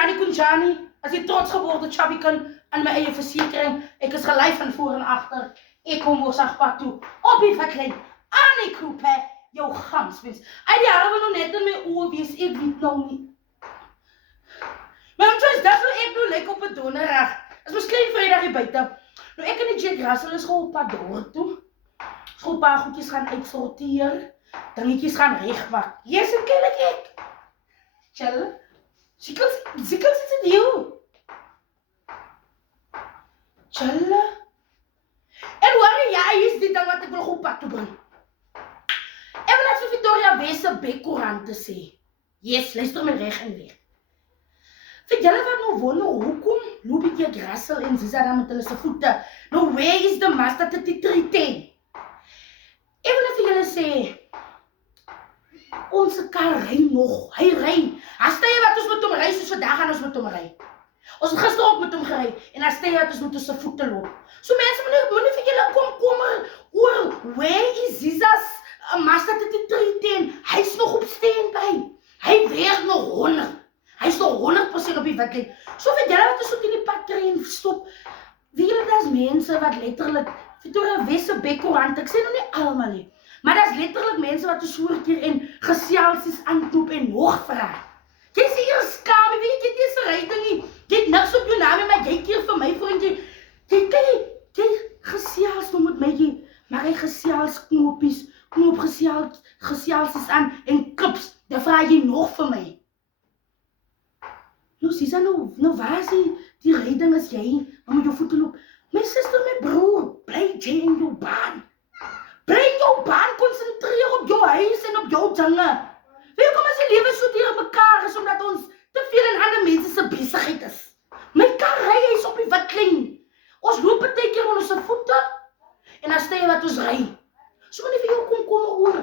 Nani Kunjani, as die trots geworden chubby kan aan my eie versekering. Ek is gelei van voor en agter. Ek kom Mosagpad toe. Op die verklein. Aan die kroep, hè. Jou gansmens. Uit die hare wil nou net in my oë wees. Ek weet nou nie. Maar omtrent, dat hoe ek nou lyk op 'n donderdag. Is mos klein Vrydag hier buite. Nou ek en die Jack Russell is gewoon op pad dorp toe. School paar goedjies gaan uitsorteer. Dingetjies gaan regmaak. Yes, en kyk ek. Chill. Zikkels is dit jou. Chill. En hoor jy is dit dan wat ek wil op pad toe bring. En wil net vir Victoria West se bekkoerante sê. Yes, luister my reg en weer. Vir julle wat nou wonder hoekom loop ek hier Russell en Ziza dan met hulle se voete. Nou where is the Mazda 3310? Ek wil net vir julle sê ons kar ry nog. Hy ry. As jy wat ons met hom ry soos vandag gaan ons met hom ry. Ons het gister ook met hom gery en as jy wat ons met ons se voete loop. So mense moenie vir julle kom oor where is Ziza's Mazda 3310? Hy's nog op standby. Hy werk nog 100. Hy's nog 100% op die witlyn. So vir julle wat ons op die pad kry en stop. Wie julle daar's mense wat letterlik Victoria West se bekkoerant. Ek sê nou nie almal nie. Maar daar's letterlik mense wat ons voor keer en geselsies aantoep en nog vra. Jy sê hier skaam, weet jy dis 'n ryding nie. Jy het niks op jou naam maar jy keer vir my vriendjie. Jy gesels nou met my, maar hy gesels knoop geselsies aan en klips. Dan vra jy nog vir my. Nou Sisa, nou waar is die ryding as jy met jou voete loop? My suster, my broer, bly jy in jou baan. Bly in jou baan, konsentreer op jou huis en op jou dinge. Weet jy kom as die lewe so deur mekaar is omdat ons te veel in ander mense se besigheid is. My kar ry is op die witlyn. Ons loop partykeer met ons se voete en dan sê jy wat ons ry. So moenie vir jou kom oor.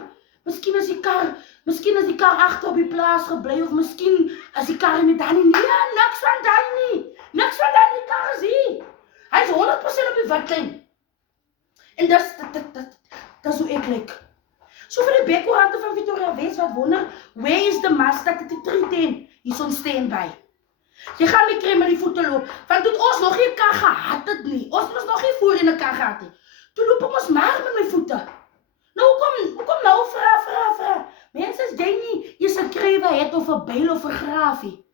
Miskien is die kar agter op die plaas gebly of miskien as die kar met Danny nie. Nee, niks van Danny nie. Niks van Danny kar is hier. Hy's 100% op die witlyn. En dis hoe ek lyk. So vir die bekkoerante van Victoria West wat wonder, where is the Mazda 3310? Hier's ons standby. Jy gaan my kry met die voete loop, want toe ons nog nie 'n kar gehad het nie. Ons het nog nie voorheen 'n kar gehad nie. Toe loop ons maar met my voete. Nou hoekom nou vra? Mense as jy nie jy's 'n krywe het of 'n byl of 'n graafie.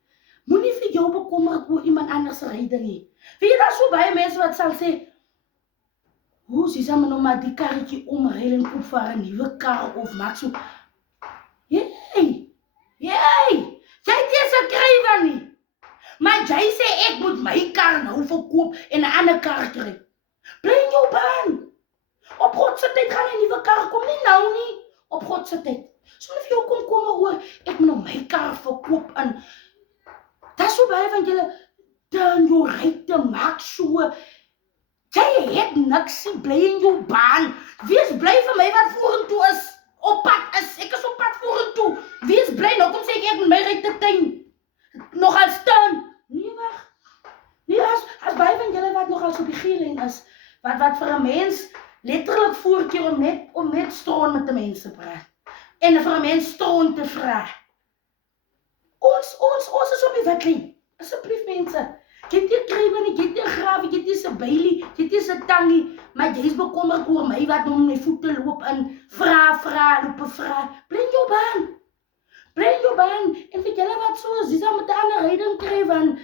Moenie vir jou bekommer oor iemand anders se ryding nie. Weet jy daar's so baie mense wat sal sê, hoe Sisa nou maar die karretjie omruil en koop vir 'n nuwe kar of maak so. Jy is 'n krywe nie. Maar jy sê ek moet my kar nou verkoop en 'n ander kar kry. Bly in jou baan. Op God se tyd gaan 'n nuwe kar kom, nie nou nie. Op God se tyd. So vir jou kom oor, ek moet nou my kar verkoop en dis so baie van julle dan jou ry te maak so. Jy het niks, bly in jou baan. Wees bly vir my wat vorentoe is. Op pad is, ek is op pad vorentoe. Wees bly, nou kom sê ek moet my ry te tuin. Nog al staan. Nee, wag. Nee, as baie van julle wat nog al op die geelyn is, wat vir 'n mens letterlik voorkeer om net stroon met die mense praat. En vir 'n mens stroon te vra. Ons is op die witlyn. Asseblief mense. Jy het nie krywe nie, jy het nie graaf, jy het nie 'n bylie, jy het nie 'n tangie, maar jy's bekommerd oor my wat om my voete loop in vra. Bly in jou baan. Bly in jou baan. En vir julle wat so Sisa met 'n ander ryding kry van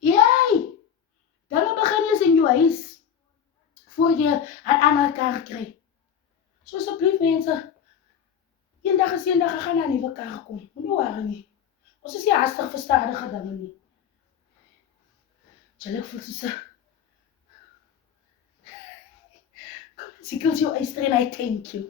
Jy. Dan begin jy in jou huis voor jy 'n ander kar kry. So asseblief mense. Eendag gaan daar 'n nuwe kar kom. Moenie worry nie. Ons is nie hastig verstadige dinge nie. Julle voel soos 'n Kom, Sikels jou eyster en I thank you.